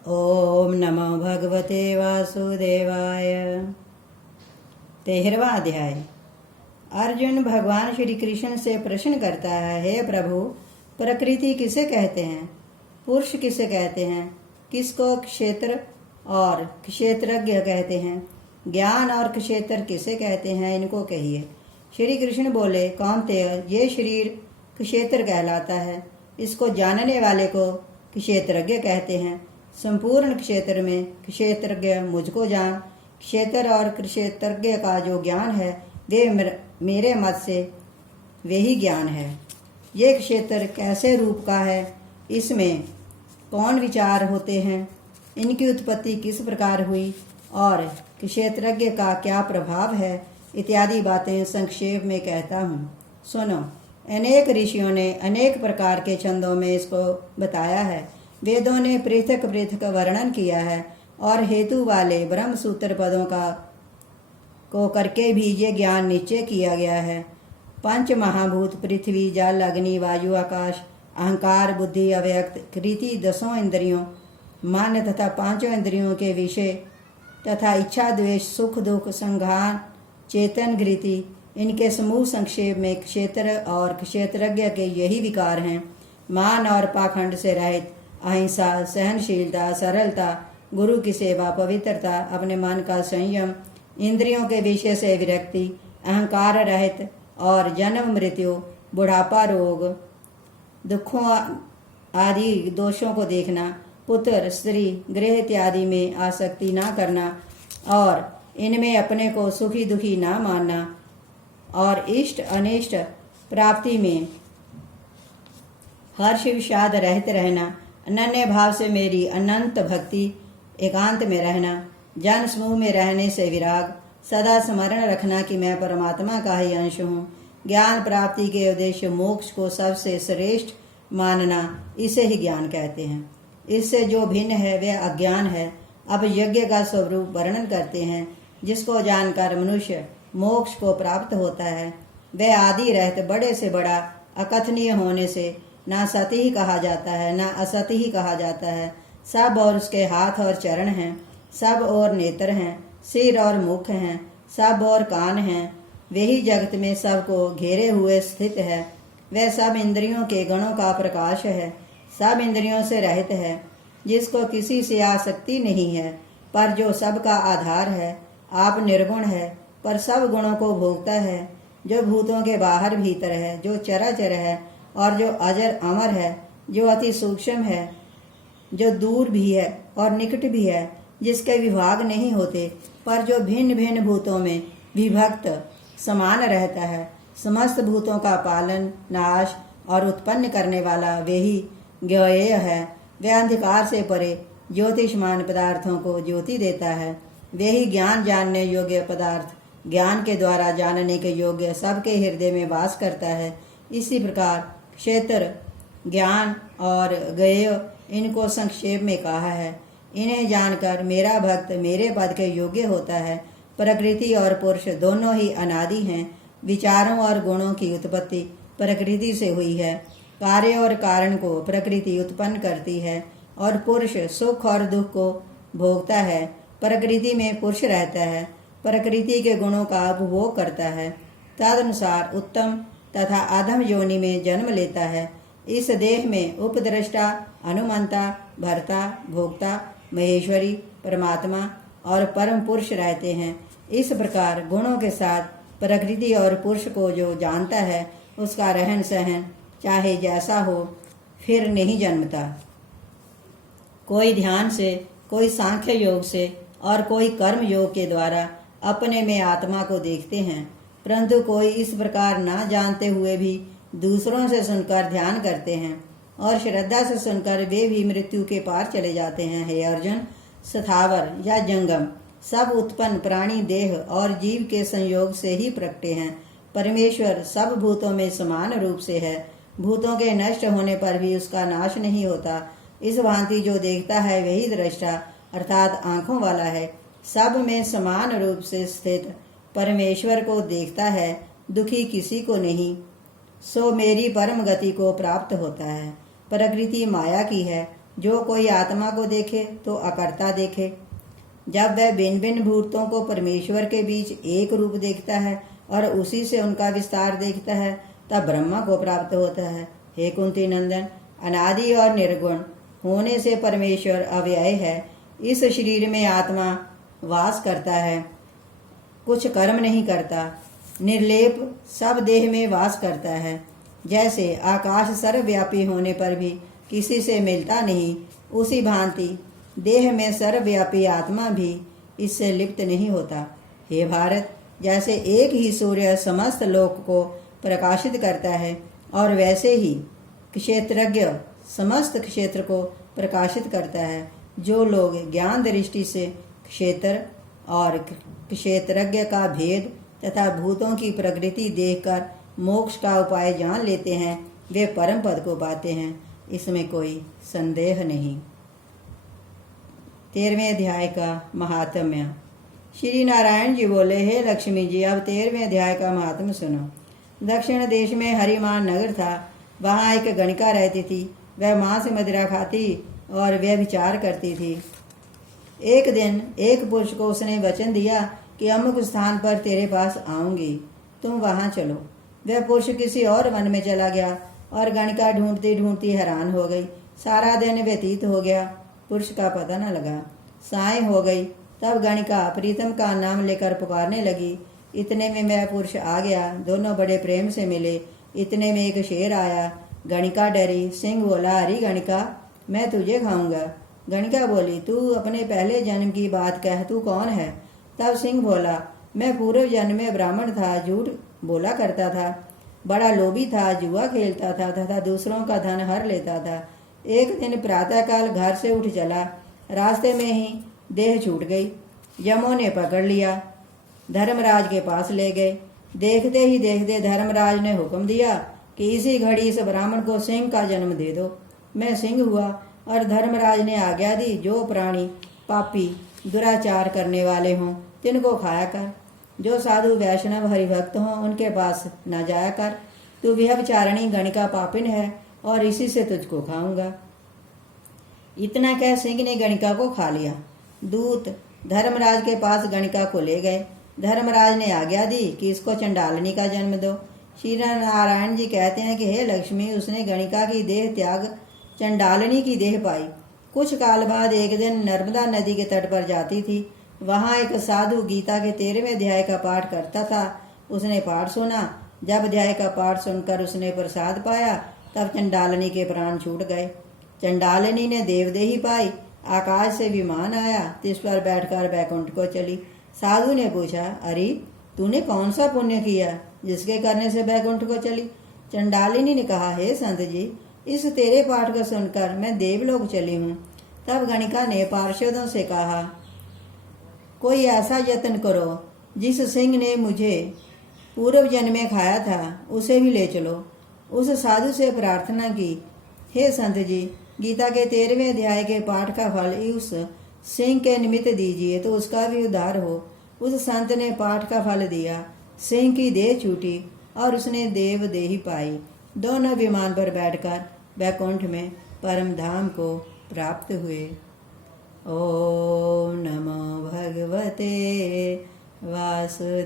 ओम नमो भगवते वासुदेवाय। 13वां अध्याय। अर्जुन भगवान श्री कृष्ण से प्रश्न करता है, हे प्रभु, प्रकृति किसे कहते हैं, पुरुष किसे कहते हैं, किसको क्षेत्र और क्षेत्रज्ञ कहते हैं, ज्ञान और क्षेत्र किसे कहते हैं, इनको कहिए। श्री कृष्ण बोले, कौन्तेय, ये शरीर क्षेत्र कहलाता है, इसको जानने वाले को क्षेत्रज्ञ कहते हैं। संपूर्ण क्षेत्र में क्षेत्रज्ञ मुझको जान। क्षेत्र और क्षेत्रज्ञ का जो ज्ञान है वे मेरे मत से वही ज्ञान है। ये क्षेत्र कैसे रूप का है, इसमें कौन विचार होते हैं, इनकी उत्पत्ति किस प्रकार हुई और क्षेत्रज्ञ का क्या प्रभाव है, इत्यादि बातें संक्षेप में कहता हूँ, सुनो। अनेक ऋषियों ने अनेक प्रकार के छंदों में इसको बताया है। वेदों ने पृथक पृथक वर्णन किया है और हेतु वाले ब्रह्म सूत्र पदों को करके भी ये ज्ञान निश्चय किया गया है। पंच महाभूत पृथ्वी, जल, अग्नि, वायु, आकाश, अहंकार, बुद्धि, अव्यक्त, कृति, 10 इंद्रियों, मन तथा 5 इंद्रियों के विषय तथा इच्छा, द्वेष, सुख, दुख, संघान, चेतन, घृति, इनके समूह संक्षेप में क्षेत्र और क्षेत्रज्ञ के यही विकार हैं। मान और पाखंड से रहित, अहिंसा, सहनशीलता, सरलता, गुरु की सेवा, पवित्रता, अपने मन का संयम, इंद्रियों के विषय से विरक्ति, अहंकार रहित और जन्म, मृत्यु, बुढ़ापा, रोग, दुखों आदि दोषों को देखना, पुत्र, स्त्री, गृह इत्यादि में आसक्ति ना करना और इनमें अपने को सुखी दुखी ना मानना और इष्ट अनिष्ट प्राप्ति में हर्ष विषाद रहित रहना, अनन्य भाव से मेरी अनंत भक्ति, एकांत में रहना, जन समूह में रहने से विराग, सदा स्मरण रखना कि मैं परमात्मा का ही अंश हूँ, ज्ञान प्राप्ति के उद्देश्य मोक्ष को सबसे श्रेष्ठ मानना, इसे ही ज्ञान कहते हैं। इससे जो भिन्न है वह अज्ञान है। अब यज्ञ का स्वरूप वर्णन करते हैं, जिसको जानकर मनुष्य मोक्ष को प्राप्त होता है। वह आदि रहत बड़े से बड़ा अकथनीय होने से ना सती ही कहा जाता है, ना असती ही कहा जाता है। सब और उसके हाथ और चरण हैं, सब और नेत्र हैं, सिर और मुख हैं, सब और कान हैं। वही जगत में सबको घेरे हुए स्थित है। वह सब इंद्रियों के गणों का प्रकाश है, सब इंद्रियों से रहित है, जिसको किसी से आसक्ति नहीं है, पर जो सबका आधार है। आप निर्गुण है, पर सब गुणों को भोगता है, जो भूतों के बाहर भीतर है, जो चराचर है और जो अजर अमर है, जो अति सूक्ष्म है, जो दूर भी है और निकट भी है, जिसके विभाग नहीं होते, पर जो भिन्न भिन्न भूतों में विभक्त समान रहता है। समस्त भूतों का पालन, नाश और उत्पन्न करने वाला वही ज्ञेय है। वह अंधकार से परे ज्योतिषमान पदार्थों को ज्योति देता है। वही ज्ञान जानने योग्य पदार्थ ज्ञान के द्वारा जानने के योग्य सबके हृदय में वास करता है। इसी प्रकार क्षेत्र, ज्ञान और ज्ञेय, इनको संक्षेप में कहा है। इन्हें जानकर मेरा भक्त मेरे पद के योग्य होता है। प्रकृति और पुरुष दोनों ही अनादि हैं। विचारों और गुणों की उत्पत्ति प्रकृति से हुई है। कार्य और कारण को प्रकृति उत्पन्न करती है और पुरुष सुख और दुख को भोगता है। प्रकृति में पुरुष रहता है, प्रकृति के गुणों का उपभोग करता है, तदनुसार उत्तम तथा अधम योनि में जन्म लेता है। इस देह में उपद्रष्टा, अनुमंता, भर्ता, भोक्ता, महेश्वरी, परमात्मा और परम पुरुष रहते हैं। इस प्रकार गुणों के साथ प्रकृति और पुरुष को जो जानता है, उसका रहन सहन चाहे जैसा हो, फिर नहीं जन्मता। कोई ध्यान से, कोई सांख्य योग से और कोई कर्म योग के द्वारा अपने में आत्मा को देखते हैं, परंतु कोई इस प्रकार ना जानते हुए भी दूसरों से सुनकर ध्यान करते हैं और श्रद्धा से सुनकर वे भी मृत्यु के पार चले जाते हैं। हे अर्जुन, स्थावर या जंगम सब उत्पन्न प्राणी देह और जीव के संयोग से ही प्रकटे हैं। परमेश्वर सब भूतों में समान रूप से है। भूतों के नष्ट होने पर भी उसका नाश नहीं होता। इस भांति जो देखता है वही दृष्टा अर्थात आंखों वाला है। सब में समान रूप से स्थित परमेश्वर को देखता है, दुखी किसी को नहीं, सो मेरी परम गति को प्राप्त होता है। प्रकृति माया की है, जो कोई आत्मा को देखे तो अकर्ता देखे। जब वह भिन्न भिन्न भूतों को परमेश्वर के बीच एक रूप देखता है और उसी से उनका विस्तार देखता है, तब ब्रह्मा को प्राप्त होता है। हे कुंती नंदन, अनादि और निर्गुण होने से परमेश्वर अव्यय है। इस शरीर में आत्मा वास करता है, कुछ कर्म नहीं करता, निर्लेप सब देह में वास करता है। जैसे आकाश सर्वव्यापी होने पर भी किसी से मिलता नहीं, उसी भांति देह में सर्वव्यापी आत्मा भी इससे लिप्त नहीं होता। हे भारत, जैसे एक ही सूर्य समस्त लोक को प्रकाशित करता है और वैसे ही क्षेत्रज्ञ समस्त क्षेत्र को प्रकाशित करता है। जो लोग ज्ञान दृष्टि से क्षेत्र और क्षेत्रज्ञ का भेद तथा भूतों की प्रकृति देखकर मोक्ष का उपाय जान लेते हैं, वे परम पद को पाते हैं, इसमें कोई संदेह नहीं। 13वें अध्याय का महात्म्य। श्री नारायण जी बोले, हे लक्ष्मी जी, अब 13वें अध्याय का महात्म्य सुनो। दक्षिण देश में हरिमान नगर था। वहाँ एक गणिका रहती थी। वह मांस मदिरा खाती और वह विचार करती थी। एक दिन एक पुरुष को उसने वचन दिया कि अमुक स्थान पर तेरे पास आऊंगी, तुम वहाँ चलो। वह पुरुष किसी और वन में चला गया और गणिका ढूंढती ढूंढती हैरान हो गई। सारा दिन व्यतीत हो गया, पुरुष का पता न लगा। साय हो गई, तब गणिका प्रीतम का नाम लेकर पुकारने लगी। इतने में वह पुरुष आ गया। दोनों बड़े प्रेम से मिले। इतने में एक शेर आया। गणिका डरी। सिंह बोला, अरे गणिका, मैं तुझे खाऊंगा। गणिका बोली, तू अपने पहले जन्म की बात कह, तू कौन है? तब सिंह बोला, मैं पूर्व जन्म में ब्राह्मण था, झूठ बोला करता था, बड़ा लोभी था, जुआ खेलता था तथा दूसरों का धन हर लेता था। एक दिन प्रातःकाल घर से उठ चला, रास्ते में ही देह छूट गई। यमों ने पकड़ लिया, धर्मराज के पास ले गए। देखते ही देखते धर्मराज ने हुक्म दिया कि इसी घड़ी इस ब्राह्मण को सिंह का जन्म दे दो। मैं सिंह हुआ और धर्मराज ने आज्ञा दी, जो प्राणी पापी दुराचार करने वाले हों तिनको खाया कर, जो साधु वैष्णव हरिभक्त हों उनके पास न जाया कर। तू व्यभिचारिणी गणिका पापिन है और इसी से तुझको खाऊंगा। इतना कह सिंह ने गणिका को खा लिया। दूत धर्मराज के पास गणिका को ले गए। धर्मराज ने आज्ञा दी कि इसको चंडालनी का जन्म दो। श्री नारायण जी कहते हैं कि हे लक्ष्मी, उसने गणिका की देह त्याग चंडालनी की देह पाई। कुछ काल बाद एक दिन नर्मदा नदी के तट पर जाती थी। वहाँ एक साधु गीता के 13वें अध्याय का पाठ करता था। उसने पाठ सुना। जब अध्याय का पाठ सुनकर उसने प्रसाद पाया, तब चंडालनी के प्राण छूट गए। चंडालिनी ने देवदेही पाई। आकाश से विमान आया, तिस पर बैठकर बैकुंठ को चली। साधु ने पूछा, अरे तूने कौन सा पुण्य किया जिसके करने से बैकुंठ को चली? चंडालिनी ने कहा, हे संत जी, इस तेरे पाठ को सुनकर मैं देवलोक चली हूँ। तब गणिका ने पार्षदों से कहा, कोई ऐसा यत्न करो जिस सिंह ने मुझे पूर्व जन्म में खाया था उसे भी ले चलो। उस साधु से प्रार्थना की, हे संत जी, गीता के 13वें अध्याय के पाठ का फल उस सिंह के निमित्त दीजिए तो उसका भी उद्धार हो। उस संत ने पाठ का फल दिया। सिंह की देह छूटी और उसने देव देही पाई। दोनों विमान पर बैठकर बैकुंठ में परम धाम को प्राप्त हुए। ओम नमो भगवते वासुदेवाय।